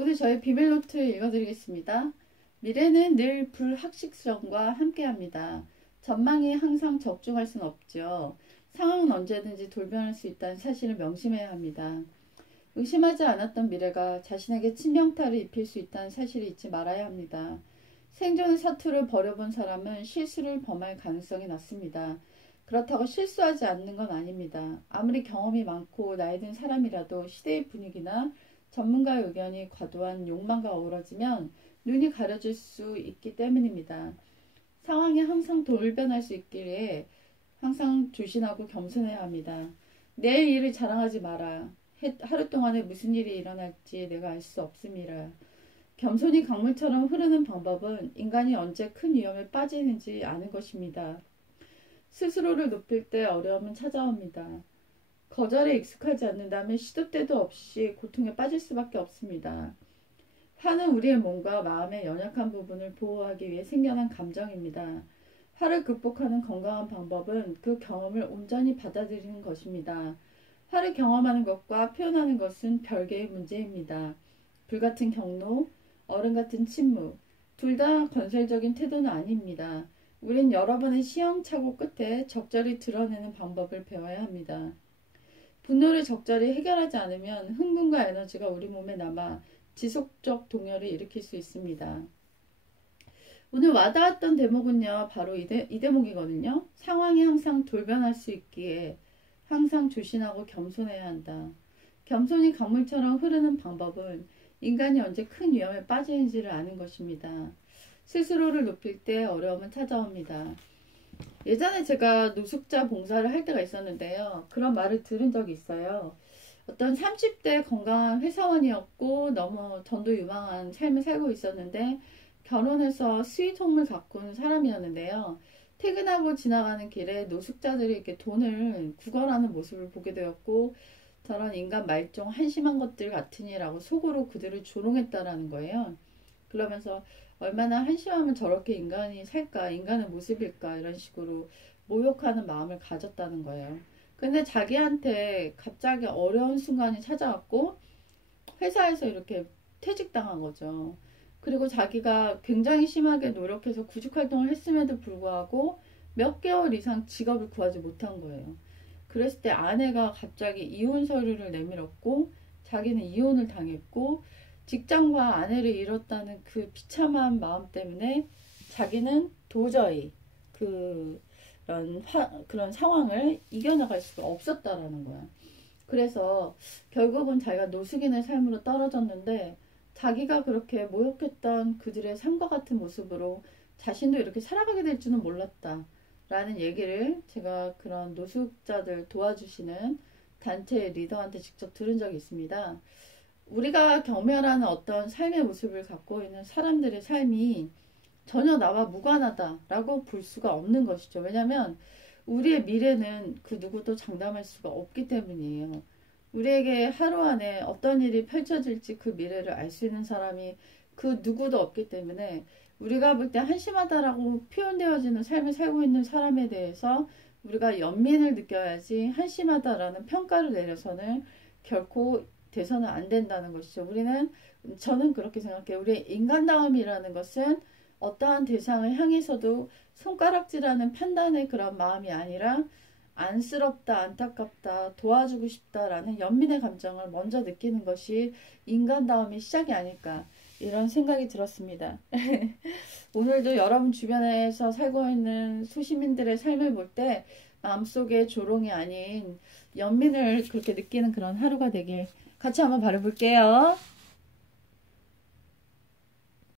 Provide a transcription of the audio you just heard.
오늘 저희 비밀노트 읽어드리겠습니다. 미래는 늘 불확실성과 함께합니다. 전망이 항상 적중할 순 없죠. 상황은 언제든지 돌변할 수 있다는 사실을 명심해야 합니다. 의심하지 않았던 미래가 자신에게 치명타를 입힐 수 있다는 사실을 잊지 말아야 합니다. 생존의 사투를 벌여본 사람은 실수를 범할 가능성이 낮습니다. 그렇다고 실수하지 않는 건 아닙니다. 아무리 경험이 많고 나이 든 사람이라도 시대의 분위기나 전문가의 의견이 과도한 욕망과 어우러지면 눈이 가려질 수 있기 때문입니다. 상황이 항상 돌변할 수 있기에 항상 조신하고 겸손해야 합니다. 내일 일을 자랑하지 마라. 하루 동안에 무슨 일이 일어날지 내가 알 수 없음이라. 겸손이 강물처럼 흐르는 방법은 인간이 언제 큰 위험에 빠지는지 아는 것입니다. 스스로를 높일 때 어려움은 찾아옵니다. 거절에 익숙하지 않는다면 시도 때도 없이 고통에 빠질 수밖에 없습니다. 화는 우리의 몸과 마음의 연약한 부분을 보호하기 위해 생겨난 감정입니다. 화를 극복하는 건강한 방법은 그 경험을 온전히 받아들이는 것입니다. 화를 경험하는 것과 표현하는 것은 별개의 문제입니다. 불같은 경로, 어른 같은 침묵, 둘 다 건설적인 태도는 아닙니다. 우린 여러 번의 시행착오 끝에 적절히 드러내는 방법을 배워야 합니다. 분노를 적절히 해결하지 않으면 흥분과 에너지가 우리 몸에 남아 지속적 동요를 일으킬 수 있습니다. 오늘 와닿았던 대목은요, 바로 이 대목이거든요. 상황이 항상 돌변할 수 있기에 항상 조신하고 겸손해야 한다. 겸손이 강물처럼 흐르는 방법은 인간이 언제 큰 위험에 빠지는지를 아는 것입니다. 스스로를 높일 때 어려움은 찾아옵니다. 예전에 제가 노숙자 봉사를 할 때가 있었는데요. 그런 말을 들은 적이 있어요. 어떤 30대 건강한 회사원이었고 너무 전도 유망한 삶을 살고 있었는데 결혼해서 스위트홈을 가꾼 사람이었는데요. 퇴근하고 지나가는 길에 노숙자들이 이렇게 돈을 구걸하는 모습을 보게 되었고 저런 인간 말종 한심한 것들 같으니라고 속으로 그들을 조롱했다라는 거예요. 그러면서 얼마나 한심하면 저렇게 인간이 살까, 인간의 모습일까 이런 식으로 모욕하는 마음을 가졌다는 거예요. 근데 자기한테 갑자기 어려운 순간이 찾아왔고 회사에서 이렇게 퇴직당한 거죠. 그리고 자기가 굉장히 심하게 노력해서 구직활동을 했음에도 불구하고 몇 개월 이상 직업을 구하지 못한 거예요. 그랬을 때 아내가 갑자기 이혼 서류를 내밀었고 자기는 이혼을 당했고 직장과 아내를 잃었다는 그 비참한 마음 때문에 자기는 도저히 그런 상황을 이겨나갈 수가 없었다라는 거야. 그래서 결국은 자기가 노숙인의 삶으로 떨어졌는데 자기가 그렇게 모욕했던 그들의 삶과 같은 모습으로 자신도 이렇게 살아가게 될 줄은 몰랐다 라는 얘기를 제가 그런 노숙자들 도와주시는 단체 리더한테 직접 들은 적이 있습니다. 우리가 경멸하는 어떤 삶의 모습을 갖고 있는 사람들의 삶이 전혀 나와 무관하다라고 볼 수가 없는 것이죠. 왜냐하면 우리의 미래는 그 누구도 장담할 수가 없기 때문이에요. 우리에게 하루 안에 어떤 일이 펼쳐질지 그 미래를 알 수 있는 사람이 그 누구도 없기 때문에 우리가 볼 때 한심하다라고 표현되어지는 삶을 살고 있는 사람에 대해서 우리가 연민을 느껴야지 한심하다라는 평가를 내려서는 결코 돼서는 안 된다는 것이죠. 저는 그렇게 생각해요. 우리의 인간다움이라는 것은 어떠한 대상을 향해서도 손가락질하는 판단의 그런 마음이 아니라 안쓰럽다, 안타깝다, 도와주고 싶다라는 연민의 감정을 먼저 느끼는 것이 인간다움의 시작이 아닐까 이런 생각이 들었습니다. 오늘도 여러분 주변에서 살고 있는 소시민들의 삶을 볼 때 마음속에 조롱이 아닌 연민을 그렇게 느끼는 그런 하루가 되길 같이 한번 바라볼게요.